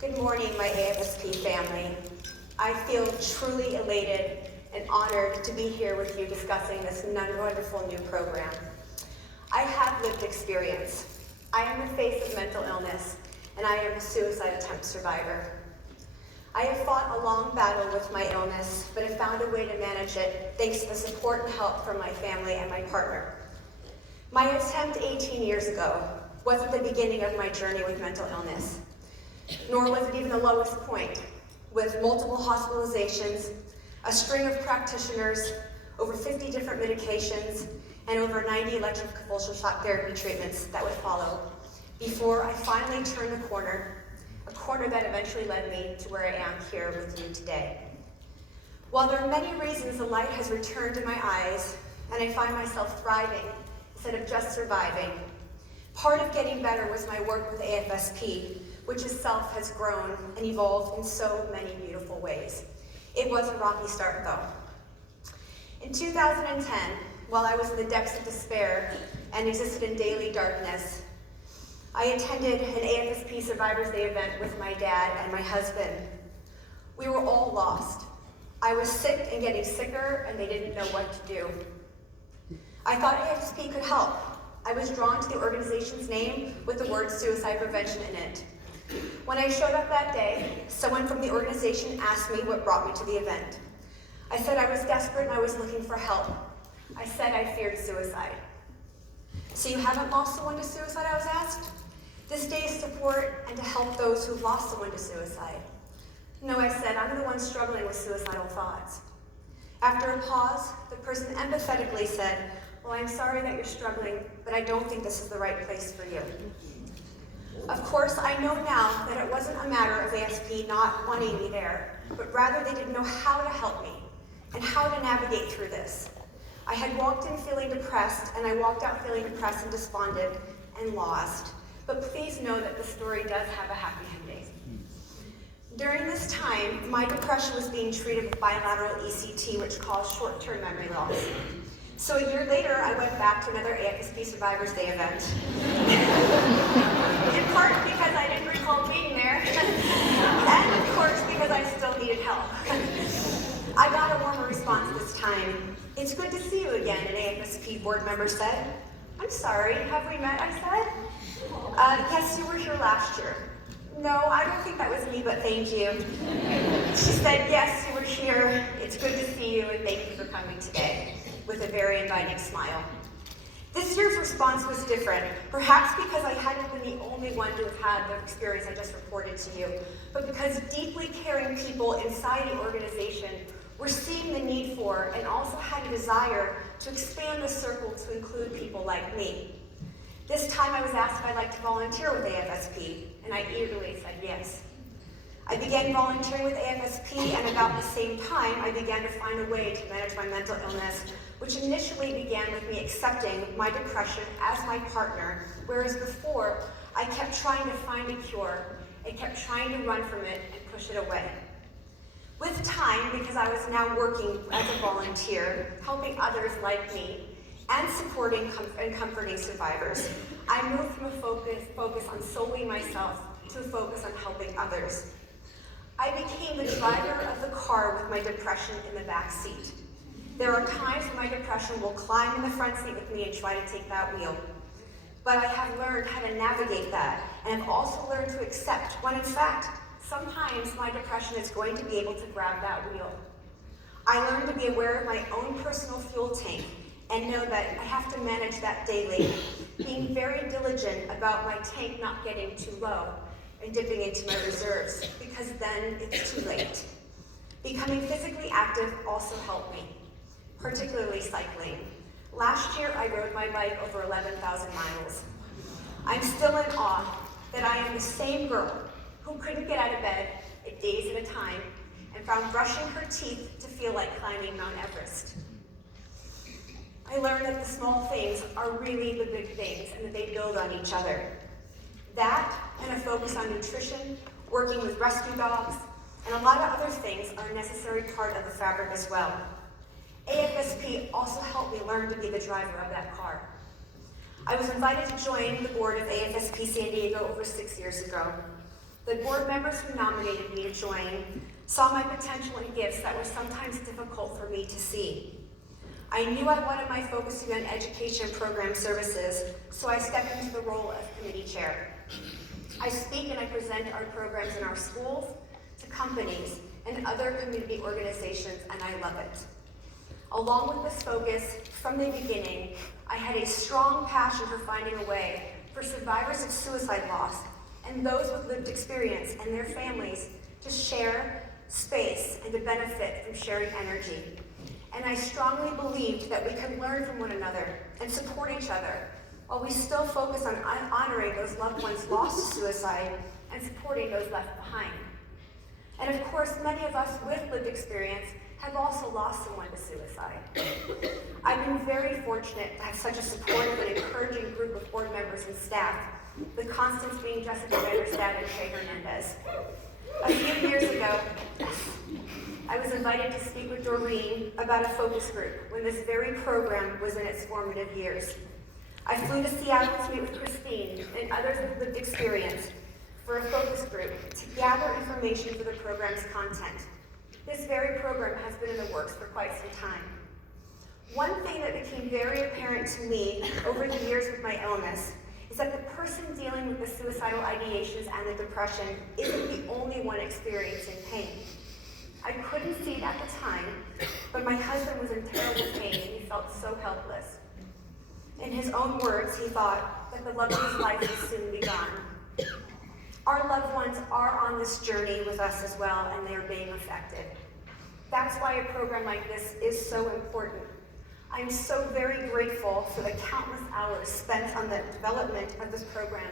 Good morning, my AFSP family. I feel truly elated and honored to be here with you discussing this wonderful new program. I have lived experience. I am the face of mental illness, and I am a suicide attempt survivor. I have fought a long battle with my illness, but have found a way to manage it thanks to the support and help from my family and my partner. My attempt 18 years ago wasn't the beginning of my journey with mental illness, nor was it even the lowest point, with multiple hospitalizations, a string of practitioners, over 50 different medications, and over 90 electroconvulsive shock therapy treatments that would follow, before I finally turned the corner, a corner that eventually led me to where I am here with you today. While there are many reasons the light has returned in my eyes, and I find myself thriving instead of just surviving, part of getting better was my work with AFSP, which itself has grown and evolved in so many beautiful ways. It was a rocky start, though. In 2010, while I was in the depths of despair and existed in daily darkness, I attended an AFSP Survivors Day event with my dad and my husband. We were all lost. I was sick and getting sicker, and they didn't know what to do. I thought AFSP could help. I was drawn to the organization's name with the word suicide prevention in it. When I showed up that day, someone from the organization asked me what brought me to the event. I said I was desperate and I was looking for help. I said I feared suicide. So you haven't lost someone to suicide, I was asked? This day is to support and to help those who've lost someone to suicide. No, I said, I'm the one struggling with suicidal thoughts. After a pause, the person empathetically said, well, I'm sorry that you're struggling, but I don't think this is the right place for you. Of course, I know now that it wasn't a matter of AFSP not wanting me there, but rather they didn't know how to help me and how to navigate through this. I had walked in feeling depressed, and I walked out feeling depressed and despondent and lost. But please know that the story does have a happy ending. During this time, my depression was being treated with bilateral ECT, which caused short-term memory loss. So a year later, I went back to another AFSP Survivors Day event. In part because I didn't recall being there, and of course because I still needed help. I got a warmer response this time. It's good to see you again, an AFSP board member said. I'm sorry, have we met, I said? Yes, you were here last year. No, I don't think that was me, but thank you. She said, yes, you were here. It's good to see you, and thank you for coming today, with a very inviting smile. This year's response was different, perhaps because I hadn't been the only one to have had the experience I just reported to you, but because deeply caring people inside the organization were seeing the need for and also had a desire to expand the circle to include people like me. This time I was asked if I'd like to volunteer with AFSP, and I eagerly said yes. I began volunteering with AFSP, and about the same time, I began to find a way to manage my mental illness, which initially began with me accepting my depression as my partner, whereas before, I kept trying to find a cure and kept trying to run from it and push it away. With time, because I was now working as a volunteer, helping others like me, and supporting and comforting survivors, I moved from a focus on solely myself to a focus on helping others. I became the driver of the car with my depression in the back seat. There are times when my depression will climb in the front seat with me and try to take that wheel. But I have learned how to navigate that, and have also learned to accept when, in fact, sometimes my depression is going to be able to grab that wheel. I learned to be aware of my own personal fuel tank and know that I have to manage that daily, being very diligent about my tank not getting too low and dipping into my reserves, because then it's too late. Becoming physically active also helped me, particularly cycling. Last year, I rode my bike over 11,000 miles. I'm still in awe that I am the same girl who couldn't get out of bed days at a time and found brushing her teeth to feel like climbing Mount Everest. I learned that the small things are really the big things and that they build on each other. That and a focus on nutrition, working with rescue dogs, and a lot of other things are a necessary part of the fabric as well. AFSP also helped me learn to be the driver of that car. I was invited to join the board of AFSP San Diego over 6 years ago. The board members who nominated me to join saw my potential and gifts that were sometimes difficult for me to see. I knew I wanted my focus to be on education and program services, so I stepped into the role of committee chair. I speak and I present our programs in our schools, to companies, and other community organizations, and I love it. Along with this focus, from the beginning, I had a strong passion for finding a way for survivors of suicide loss and those with lived experience and their families to share space and to benefit from sharing energy. And I strongly believed that we could learn from one another and support each other while we still focus on honoring those loved ones lost to suicide and supporting those left behind. And of course, many of us with lived experience have also lost someone to suicide. I've been very fortunate to have such a supportive and encouraging group of board members and staff, the constants being Jessica Vanderstad and Trey Hernandez. A few years ago, I was invited to speak with Doreen about a focus group when this very program was in its formative years. I flew to Seattle to meet with Christine and others with lived experience for a focus group to gather information for the program's content. This very program has been in the works for quite some time. One thing that became very apparent to me over the years with my illness is that the person dealing with the suicidal ideations and the depression isn't the only one experiencing pain. I couldn't see it at the time, but my husband was in terrible pain and he felt so helpless. In his own words, he thought that the love of his life would soon be gone. Our loved ones are on this journey with us as well, and they are being affected. That's why a program like this is so important. I'm so very grateful for the countless hours spent on the development of this program,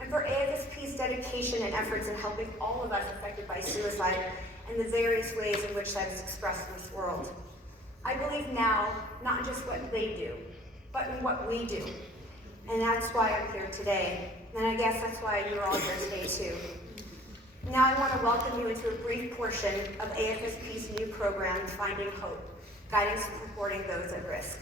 and for AFSP's dedication and efforts in helping all of us affected by suicide and the various ways in which that is expressed in this world. I believe now, not just what they do, but in what we do. And that's why I'm here today. And I guess that's why you're all here today too. Now I want to welcome you into a brief portion of AFSP's new program, Finding Hope, Guiding and Supporting Those at Risk.